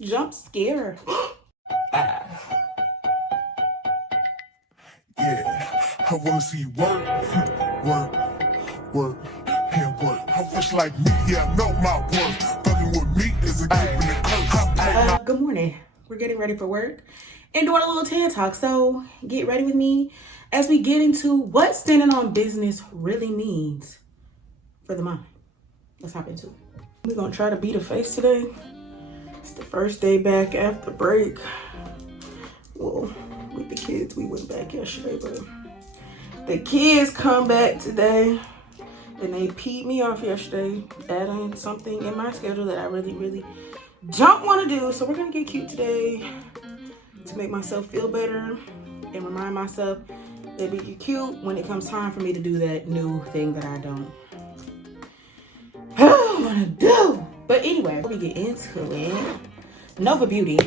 Jump scare. Yeah, I wanna see you work, work, work, and work. I wish like me, yeah, know my worth. Fucking with me is a gift and a curse. Good morning. We're getting ready for work and doing a little TED talk. So get ready with me as we get into what standing on business really means for the mind. Let's hop into it. We're gonna try to beat a face today. It's the first day back after break. Well, with the kids, we went back yesterday, but the kids come back today and they peed me off yesterday, adding something in my schedule that I really don't want to do. So we're gonna get cute today to make myself feel better and remind myself that be cute when it comes time for me to do that new thing that I don't want to do. But anyway, before we get into it, Nova Beauty.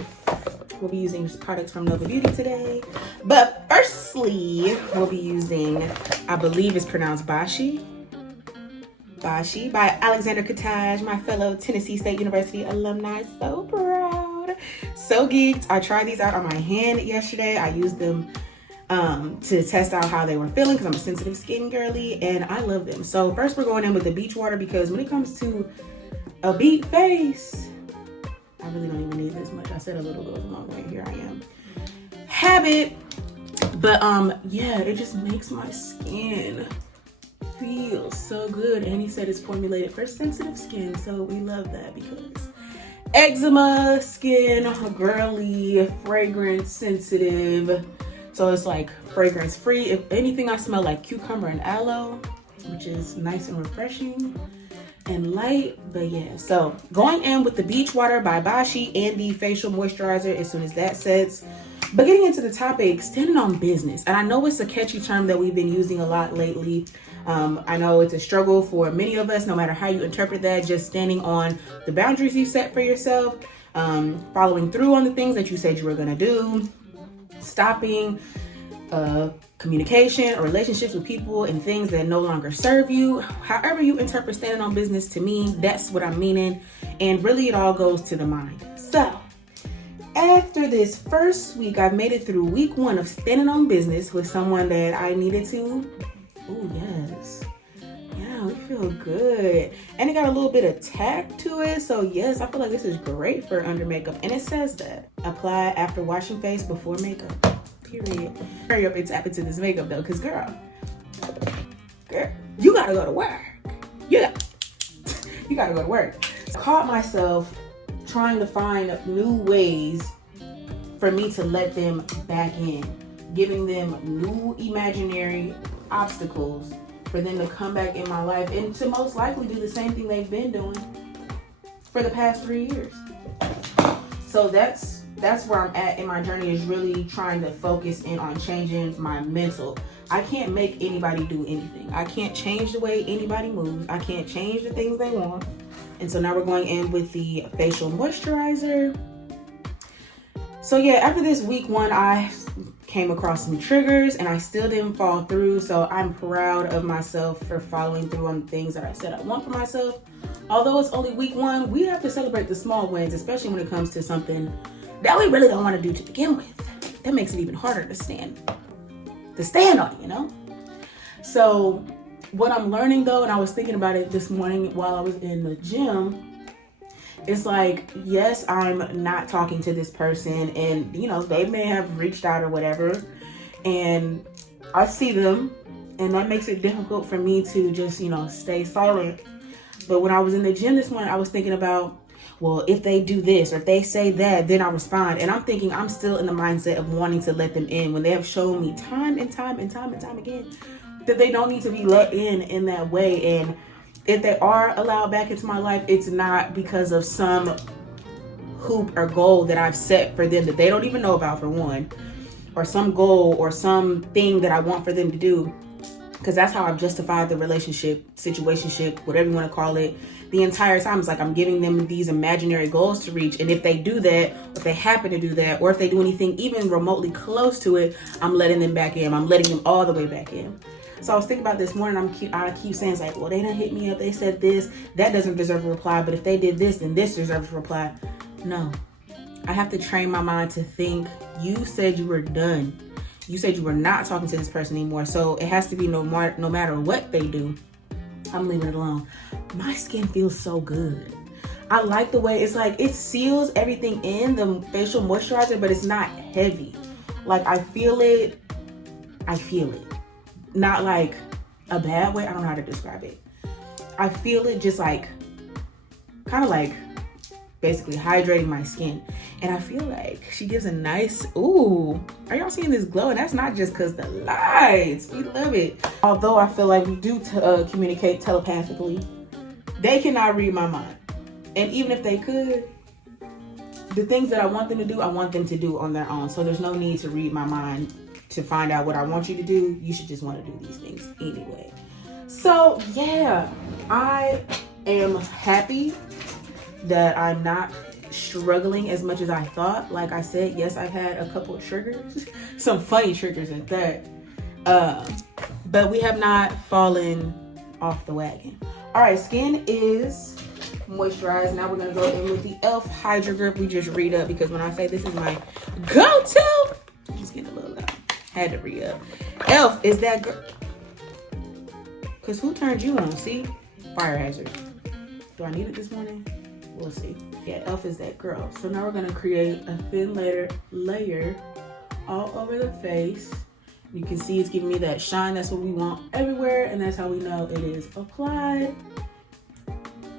We'll be using products from Nova Beauty today. But firstly, we'll be using, I believe it's pronounced Bashi by Alexander Cottage, my fellow Tennessee State University alumni. So proud. So geeked. I tried these out on my hand yesterday. I used them to test out how they were feeling because I'm a sensitive skin girly and I love them. So first we're going in with the beach water because when it comes to a beat face, I really don't even need this much. I said a little goes a long way. Here I am. Habit. But yeah, it just makes my skin feel so good. And he said it's formulated for sensitive skin. So we love that because eczema skin, girly, fragrance sensitive. So it's like fragrance free. If anything, I smell like cucumber and aloe, which is nice and refreshing and light. But yeah, so going in with the beach water by Bashi and the facial moisturizer as soon as that sets. But getting into the topic, standing on business. And I know it's a catchy term that we've been using a lot lately. I know it's a struggle for many of us, no matter how you interpret that, just standing on the boundaries you set for yourself, following through on the things that you said you were gonna do, stopping communication or relationships with people and things that no longer serve you. However you interpret standing on business, to me, that's what I'm meaning. And really it all goes to the mind. So after this first week, I've made it through week 1 of standing on business with someone that I needed to. Oh yes. Yeah, we feel good. And it got a little bit of tack to it. So yes, I feel like this is great for under makeup. And it says that apply after washing face, before makeup. Period. Hurry up and tap into this makeup though, because girl, you gotta go to work. You gotta go to work. I caught myself trying to find new ways for me to let them back in, giving them new imaginary obstacles for them to come back in my life and to most likely do the same thing they've been doing for the past 3 years. So that's where I'm at in my journey, is really trying to focus in on changing my mental. I can't make anybody do anything. I can't change the way anybody moves. I can't change the things they want. And so now we're going in with the facial moisturizer. So yeah, after this week 1, I came across some triggers and I still didn't fall through. So I'm proud of myself for following through on the things that I said I want for myself. Although it's only week 1, we have to celebrate the small wins, especially when it comes to something that we really don't want to do to begin with. That makes it even harder to stand on, you know? So what I'm learning though, and I was thinking about it this morning while I was in the gym, it's like, yes, I'm not talking to this person and, you know, they may have reached out or whatever, and I see them and that makes it difficult for me to just, you know, stay silent. But when I was in the gym this morning, I was thinking about, well, if they do this or if they say that, then I respond. And I'm thinking I'm still in the mindset of wanting to let them in when they have shown me time and time again that they don't need to be let in that way. And if they are allowed back into my life, it's not because of some hoop or goal that I've set for them that they don't even know about, for one, or some goal or something that I want for them to do. Because that's how I've justified the relationship, situationship, whatever you want to call it, the entire time. It's like I'm giving them these imaginary goals to reach. And if they do that, or if they happen to do that, or if they do anything even remotely close to it, I'm letting them back in. I'm letting them all the way back in. So I was thinking about this morning, I keep saying, it's like, well, they done hit me up, they said this, that doesn't deserve a reply. But if they did this, then this deserves a reply. No, I have to train my mind to think, you said you were done. You said you were not talking to this person anymore. So it has to be no matter what they do, I'm leaving it alone. My skin feels so good. I like the way it's like, it seals everything in, the facial moisturizer, but it's not heavy. Like I feel it. Not like a bad way. I don't know how to describe it. I feel it just like, kind of like basically hydrating my skin. And I feel like she gives a nice, ooh, are y'all seeing this glow? And that's not just because the lights, we love it. Although I feel like we do communicate telepathically, they cannot read my mind. And even if they could, the things that I want them to do, I want them to do on their own. So there's no need to read my mind to find out what I want you to do. You should just want to do these things anyway. So yeah, I am happy that I'm not struggling as much as I thought. Like I said, yes, I've had a couple of triggers, some funny triggers at that. But we have not fallen off the wagon. All right, skin is moisturized. Now we're gonna go in with the e.l.f. Hydra Grip. We just read up because when I say this is my go-to, I'm just getting a little loud. Had to read up. e.l.f. is that girl. Cause who turned you on? See, fire hazard. Do I need it this morning? We'll see. Yeah, e.l.f. is that girl. So now we're gonna create a thin layer all over the face. You can see it's giving me that shine. That's what we want everywhere, and that's how we know it is applied.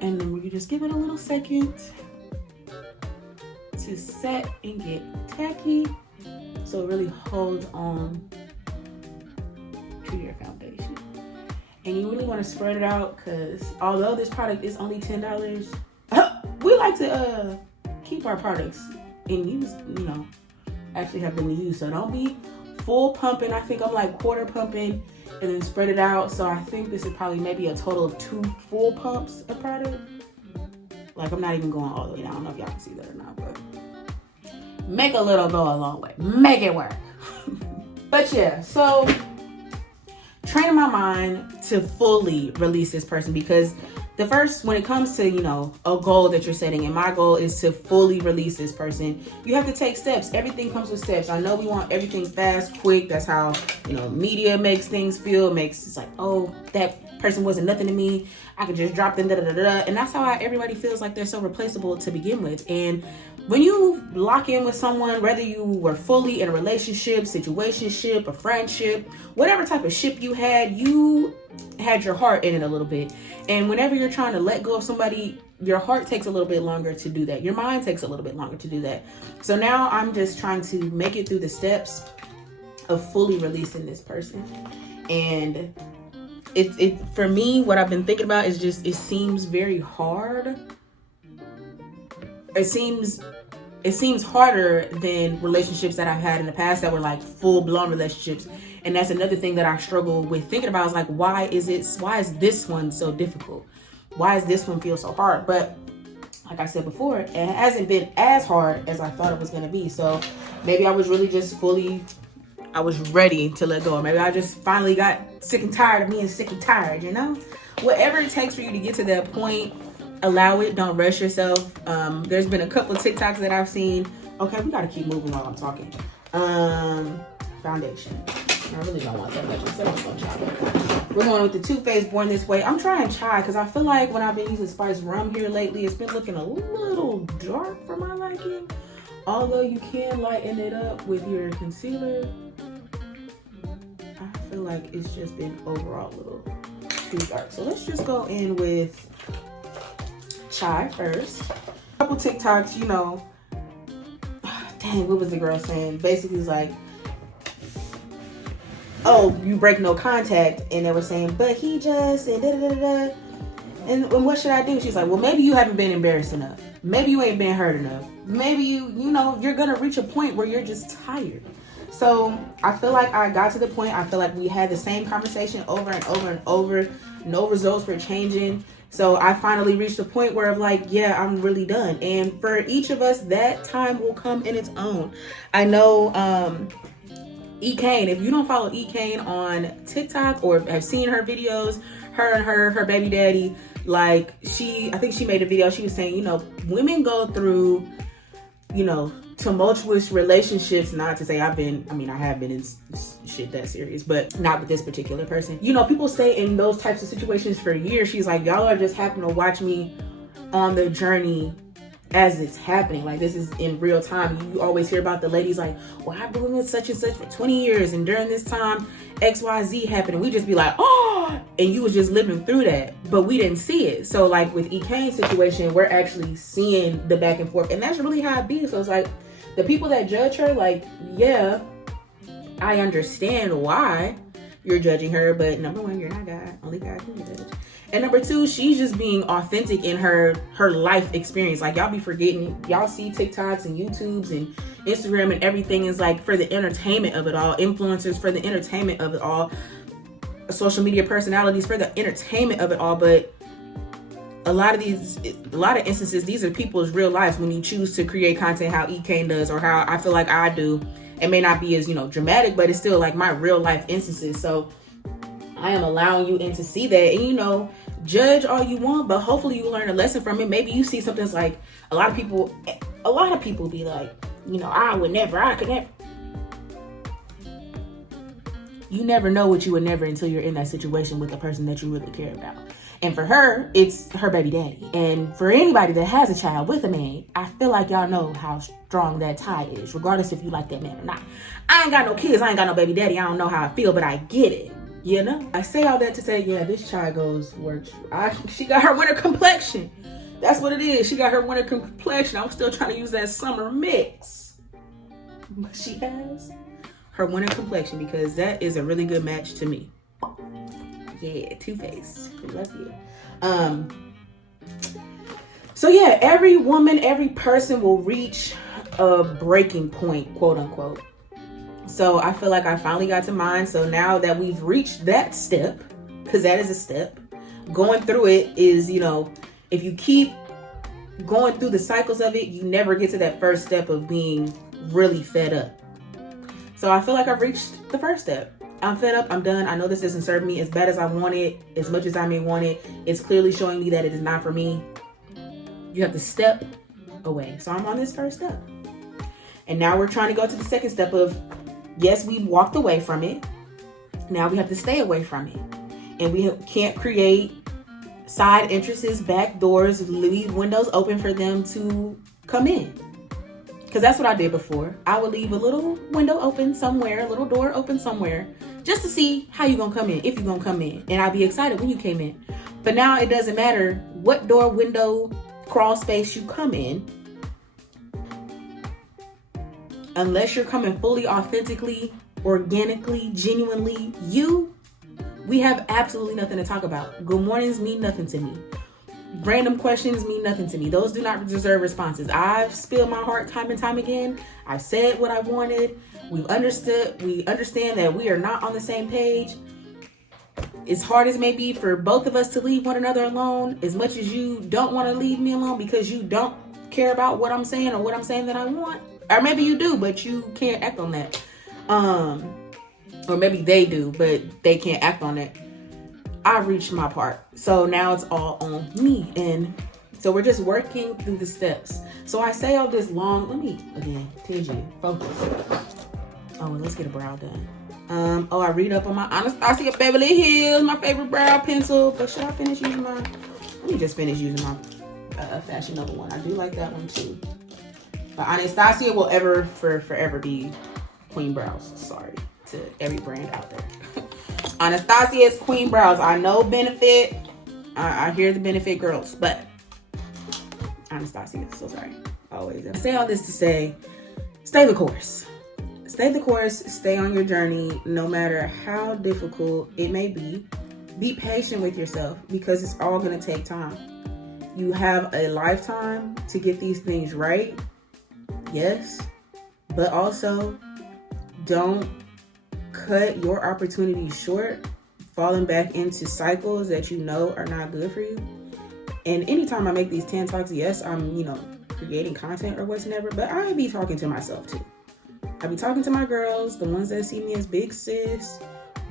And then we just give it a little second to set and get tacky, so it really holds on to your foundation. And you really want to spread it out, because although this product is only $10, we like to keep our products in use, you know, actually have them in use. So don't be full pumping. I think I'm like quarter pumping and then spread it out. So I think this is probably maybe a total of 2 full pumps of product. Like I'm not even going all the way down. I don't know if y'all can see that or not, but make a little go a long way. Make it work. But yeah, so training my mind to fully release this person, because the first, when it comes to, you know, a goal that you're setting, and my goal is to fully release this person, you have to take steps. Everything comes with steps. I know we want everything fast, quick. That's how, you know, media makes things feel. It's like, oh, that person wasn't nothing to me. I could just drop them, And that's how everybody feels like they're so replaceable to begin with. And when you lock in with someone, whether you were fully in a relationship, situationship, a friendship, whatever type of ship you had your heart in it a little bit. And whenever you're trying to let go of somebody, your heart takes a little bit longer to do that. Your mind takes a little bit longer to do that. So now I'm just trying to make it through the steps of fully releasing this person. And it for me, what I've been thinking about is just, it seems very hard. It seems harder than relationships that I've had in the past that were like full-blown relationships. And that's another thing that I struggle with thinking about, is like, why is this one so difficult? Why does this one feel so hard? But like I said before, it hasn't been as hard as I thought it was going to be. So maybe I was really just I was ready to let go. Or maybe I just finally got sick and tired of being sick and tired, you know? Whatever it takes for you to get to that point, allow it. Don't rush yourself. There's been a couple of TikToks that I've seen. Okay, we got to keep moving while I'm talking. Foundation. I really don't want that much. Instead, I'm going to try. We're going with the Too Faced Born This Way. I'm trying chai because I feel like when I've been using spiced rum here lately, it's been looking a little dark for my liking. Although you can lighten it up with your concealer, I feel like it's just been overall a little too dark. So let's just go in with chai first. A couple TikToks, you know. Dang, what was the girl saying? Basically, it's like, oh, you break no contact, and they were saying, but he just and da-da-da-da. And what should I do? She's like, well, maybe you haven't been embarrassed enough. Maybe you ain't been hurt enough. Maybe you know, you're gonna reach a point where you're just tired. So I feel like I got to the point. I feel like we had the same conversation over and over and over. No results were changing. So I finally reached a point where I'm like, yeah, I'm really done. And for each of us, that time will come in its own. I know, E. Kane, if you don't follow E. Kane on TikTok or have seen her videos, her and her baby daddy, like I think she made a video. She was saying, you know, women go through tumultuous relationships, not to say I have been in shit that serious, but not with this particular person. People stay in those types of situations for years. She's like, y'all are just happen to watch me on the journey as it's happening. Like, this is in real time. You always hear about the ladies like, well, I've been with such and such for 20 years, and during this time XYZ happened, and we just be like, oh, and you was just living through that, but we didn't see it. So like with E. Kane's situation, we're actually seeing the back and forth, and that's really how it be. So it's like, the people that judge her, like, yeah, I understand why you're judging her, but number one, you're not God. Only God can judge. And number two, she's just being authentic in her life experience. Like, y'all be forgetting, y'all see TikToks and YouTubes and Instagram and everything is like for the entertainment of it all. Influencers for the entertainment of it all. Social media personalities for the entertainment of it all. But a lot of instances, these are people's real lives when you choose to create content how E. Kane does, or how I feel like I do. It may not be as, dramatic, but it's still like my real life instances. So I am allowing you in to see that, and judge all you want, but hopefully you learn a lesson from it. Maybe you see something that's like, a lot of people be like, I could never. You never know what you would never until you're in that situation with the person that you really care about. And for her, it's her baby daddy. And for anybody that has a child with a man, I feel like y'all know how strong that tie is, regardless if you like that man or not. I ain't got no kids, I ain't got no baby daddy, I don't know how I feel, but I get it. I say all that to say, yeah, this child she got her winter complexion. That's what it is. She got her winter complexion. I'm still trying to use that summer mix. But she has her winter complexion, because that is a really good match to me. Yeah, Two-Faced. Love you. So yeah, every woman, every person will reach a breaking point, quote unquote. So I feel like I finally got to mine. So now that we've reached that step, because that is a step, going through it is, if you keep going through the cycles of it, you never get to that first step of being really fed up. So I feel like I've reached the first step. I'm fed up. I'm done. I know this doesn't serve me as bad as I want it, as much as I may want it. It's clearly showing me that it is not for me. You have to step away. So I'm on this first step. And now we're trying to go to the second step of, yes, we walked away from it. Now we have to stay away from it. And we can't create side entrances, back doors, leave windows open for them to come in. Because that's what I did before. I would leave a little window open somewhere, a little door open somewhere, just to see how you're going to come in, if you're going to come in. And I'd be excited when you came in. But now it doesn't matter what door, window, crawl space you come in. Unless you're coming fully, authentically, organically, genuinely we have absolutely nothing to talk about. Good mornings mean nothing to me. Random questions mean nothing to me. Those do not deserve responses. I've spilled my heart time and time again. I've said what I wanted. We understand that we are not on the same page. As hard as it may be for both of us to leave one another alone, as much as you don't want to leave me alone because you don't care about what I'm saying or what I'm saying that I want. Or maybe you do, but you can't act on that. Or maybe they do, but they can't act on it. I reached my part. So now it's all on me. And so we're just working through the steps. So I say all this long, let me, again, TG, focus. Oh, let's get a brow done. I read up on my Anastasia Beverly Hills, my favorite brow pencil. But should I finish using let me just finish using my Fashion Nova one. I do like that one too. But Anastasia will forever be Queen Brows. Sorry to every brand out there. Anastasia's Queen Brows. I know Benefit. I hear the Benefit girls, but Anastasia. So sorry. Always. I say all this to say, stay the course. Stay the course. Stay on your journey, no matter how difficult it may be. Be patient with yourself because it's all going to take time. You have a lifetime to get these things right. Yes, but also don't cut your opportunities short, falling back into cycles that you know are not good for you. And anytime I make these 10 talks, yes, I'm, creating content or whatsoever, but I be talking to myself too. I be talking to my girls, the ones that see me as big sis,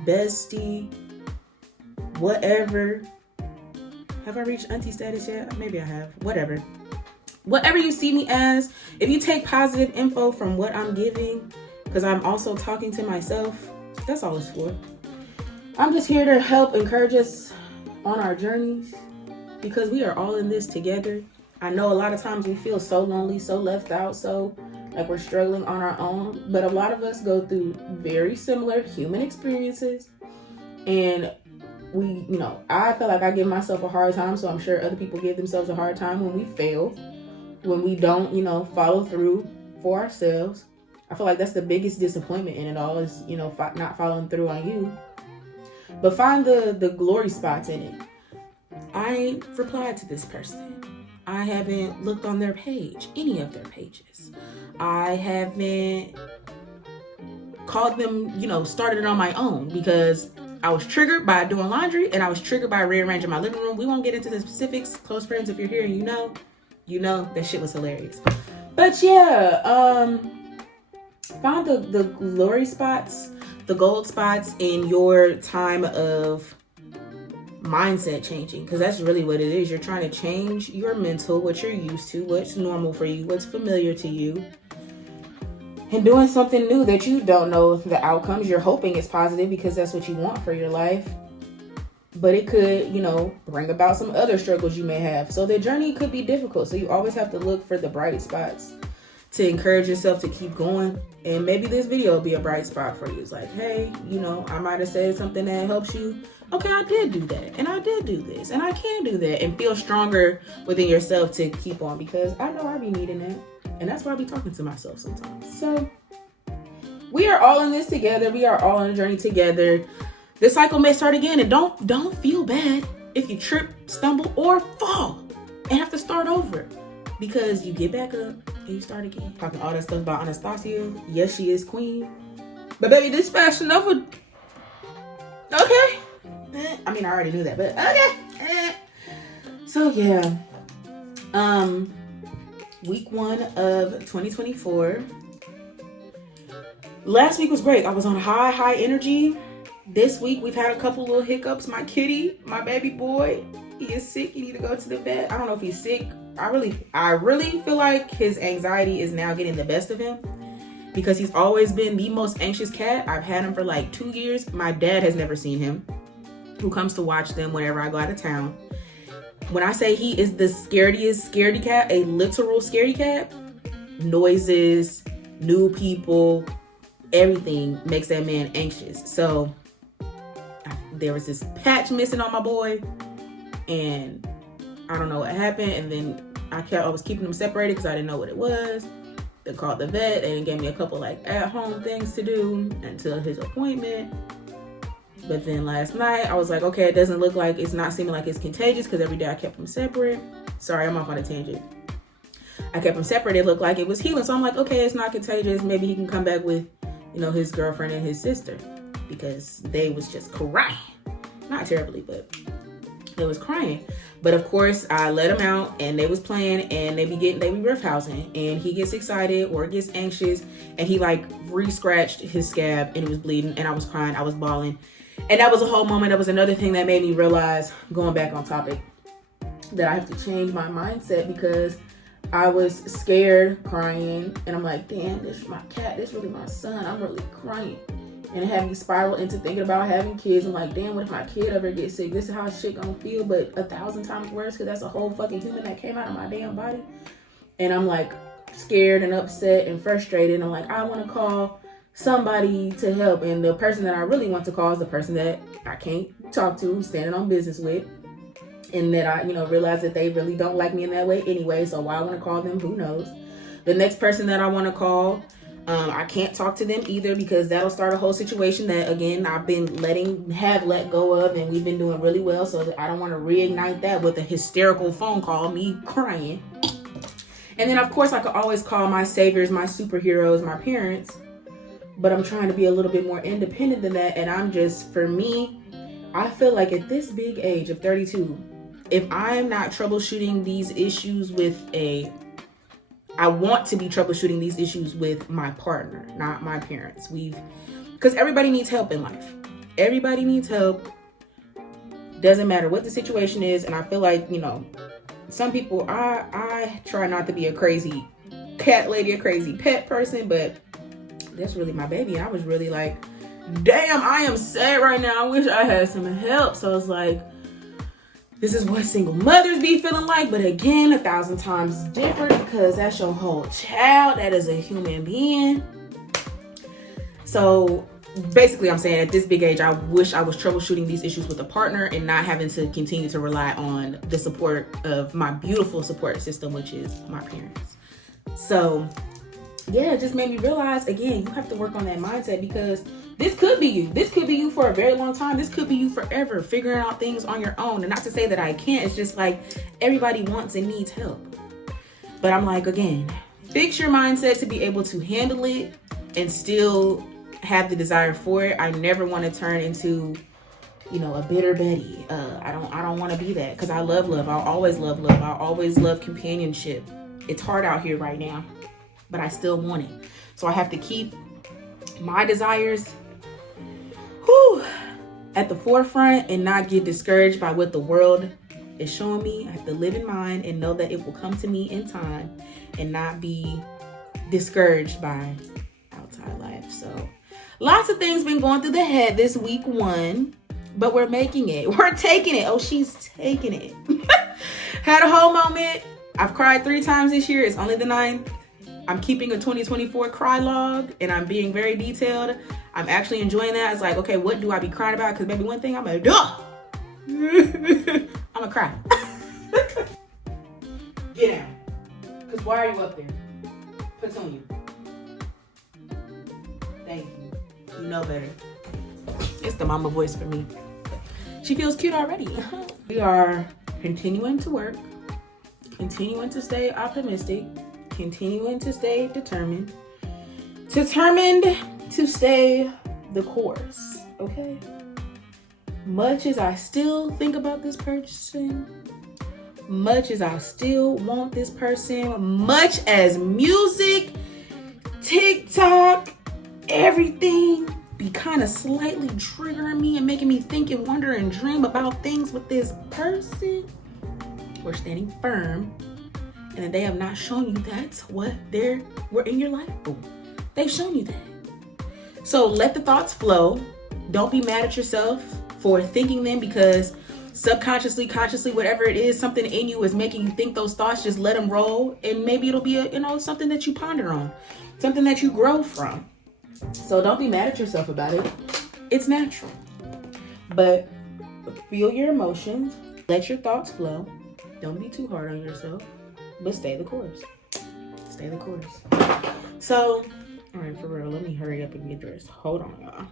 bestie, whatever. Have I reached auntie status yet? Maybe I have. Whatever. whatever you see me as, if you take positive info from what I'm giving, because I'm also talking to myself, that's all it's for. I'm just here to help encourage us on our journeys, because we are all in this together. I know a lot of times we feel so lonely, so left out, so like we're struggling on our own, but a lot of us go through very similar human experiences, and we, I feel like I give myself a hard time, so I'm sure other people give themselves a hard time when we fail, when we don't, follow through for ourselves. I feel like that's the biggest disappointment in it all is, not following through on you. But find the glory spots in it. I replied to this person. I haven't looked on their page, any of their pages. I haven't called them, started it on my own, because I was triggered by doing laundry and I was triggered by rearranging my living room. We won't get into the specifics. Close friends, if you're here and you know that shit was hilarious. But yeah, find the glory spots, the gold spots in your time of mindset changing, because that's really what it is. You're trying to change your mental, what you're used to, what's normal for you, what's familiar to you, and doing something new that you don't know the outcomes. You're hoping it's positive because that's what you want for your life, but it could, bring about some other struggles you may have. So the journey could be difficult. So you always have to look for the bright spots to encourage yourself to keep going. And maybe this video will be a bright spot for you. It's like, hey, I might have said something that helps you. Okay, I did do that, and I did do this, and I can do that, and feel stronger within yourself to keep on, because I know I be needing that. And that's why I be talking to myself sometimes. So we are all in this together. We are all on a journey together. This cycle may start again, and don't feel bad if you trip, stumble, or fall and have to start over, because you get back up and you start again. Talking all that stuff about Anastasia. Yes, she is queen. But baby, this Fashion Nova. Okay. I mean, I already knew that, but okay. So yeah. Week 1 of 2024. Last week was great. I was on high energy. This week we've had a couple little hiccups. My kitty, my baby boy, he is sick. He need to go to the vet. I don't know if he's sick. I really feel like his anxiety is now getting the best of him, because he's always been the most anxious cat. I've had him for like 2 years. My dad has never seen him, who comes to watch them whenever I go out of town. When I say he is the scariest scaredy cat, a literal scaredy cat, noises, new people, everything makes that man anxious. So there was this patch missing on my boy, and I don't know what happened. And then I was keeping them separated because I didn't know what it was. They called the vet and gave me a couple like at-home things to do until his appointment. But then last night I was like, okay, it doesn't look like, it's not seeming like it's contagious, because every day I kept them separate. Sorry, I'm off on a tangent. I kept them separate. It looked like it was healing. So I'm like, okay, it's not contagious. Maybe he can come back with, his girlfriend and his sister, because they was just crying. Not terribly, but they was crying. But of course I let him out and they was playing, and they be roughhousing, and he gets excited or gets anxious, and he like re-scratched his scab and it was bleeding, and I was crying, I was bawling. And that was a whole moment. That was another thing that made me realize, going back on topic, that I have to change my mindset, because I was scared, crying, and I'm like, damn, this is my cat, this is really my son, I'm really crying. And it had me spiral into thinking about having kids. I'm like, damn, what if my kid ever gets sick? This is how shit gonna feel, but 1,000 times worse, because that's a whole fucking human that came out of my damn body. And I'm like scared and upset and frustrated. And I'm like, I want to call somebody to help. And the person that I really want to call is the person that I can't talk to, standing on business with. And that I, realize that they really don't like me in that way anyway. So why I want to call them, who knows? The next person that I want to call, I can't talk to them either, because that'll start a whole situation that, again, I've been let go of, and we've been doing really well. So I don't want to reignite that with a hysterical phone call, me crying. And then, of course, I could always call my saviors, my superheroes, my parents. But I'm trying to be a little bit more independent than that. And I'm just, for me, I feel like at this big age of 32, if I am not troubleshooting these issues I want to be troubleshooting these issues with my partner, not my parents. Because everybody needs help in life. Everybody needs help. Doesn't matter what the situation is. And I feel like, some people, I try not to be a crazy cat lady, a crazy pet person, but that's really my baby. I was really like, damn, I am sad right now. I wish I had some help. So it's like, this is what single mothers be feeling like, but again, 1,000 times different because that's your whole child. That is a human being. So basically, I'm saying at this big age, I wish I was troubleshooting these issues with a partner and not having to continue to rely on the support of my beautiful support system, which is my parents. So yeah, it just made me realize, again, you have to work on that mindset because this could be you. This could be you for a very long time. This could be you forever, figuring out things on your own. And not to say that I can't. It's just like everybody wants and needs help. But I'm like, again, fix your mindset to be able to handle it and still have the desire for it. I never want to turn into, you know, a bitter Betty. I don't want to be that because I love love. I'll always love love. I'll always love companionship. It's hard out here right now, but I still want it. So I have to keep my desires at the forefront and not get discouraged by what the world is showing me. I have to live in mind and know that it will come to me in time and not be discouraged by outside life. So lots of things been going through the head this week 1, but we're making it. We're taking it. Oh, she's taking it. Had a whole moment. I've cried 3 times this year. It's only the 9th. I'm keeping a 2024 cry log and I'm being very detailed. I'm actually enjoying that. It's like, okay, what do I be crying about? Because maybe one thing I'm gonna do. I'm gonna cry. Get out. Because why are you up there? Petunia. Thank you. You know better. It's the mama voice for me. She feels cute already. We are continuing to work, continuing to stay optimistic, continuing to stay determined to stay the course, okay? Much as I still think about this person, much as I still want this person, much as music, TikTok, everything be kind of slightly triggering me and making me think and wonder and dream about things with this person, we're standing firm. And they have not shown you that's what we're in your life for. They've shown you that. So let the thoughts flow. Don't be mad at yourself for thinking them because subconsciously, consciously, whatever it is, something in you is making you think those thoughts. Just let them roll. And maybe it'll be something that you ponder on, something that you grow from. So don't be mad at yourself about it. It's natural. But feel your emotions. Let your thoughts flow. Don't be too hard on yourself. But stay the course. Stay the course. So, all right, for real, let me hurry up and get dressed. Hold on, y'all.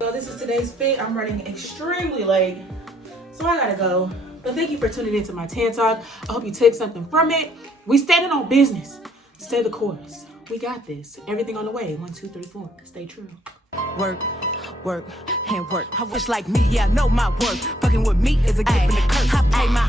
So this is today's fit. I'm running extremely late, so I gotta go. But thank you for tuning into my Tan Talk. I hope you take something from it. We standing on business. Stay the course. We got this. Everything on the way. 1, 2, 3, 4. Stay true. Work, work, and work. I wish like me, yeah, I know my worth. Fucking with me is a gift and a curse. I pay my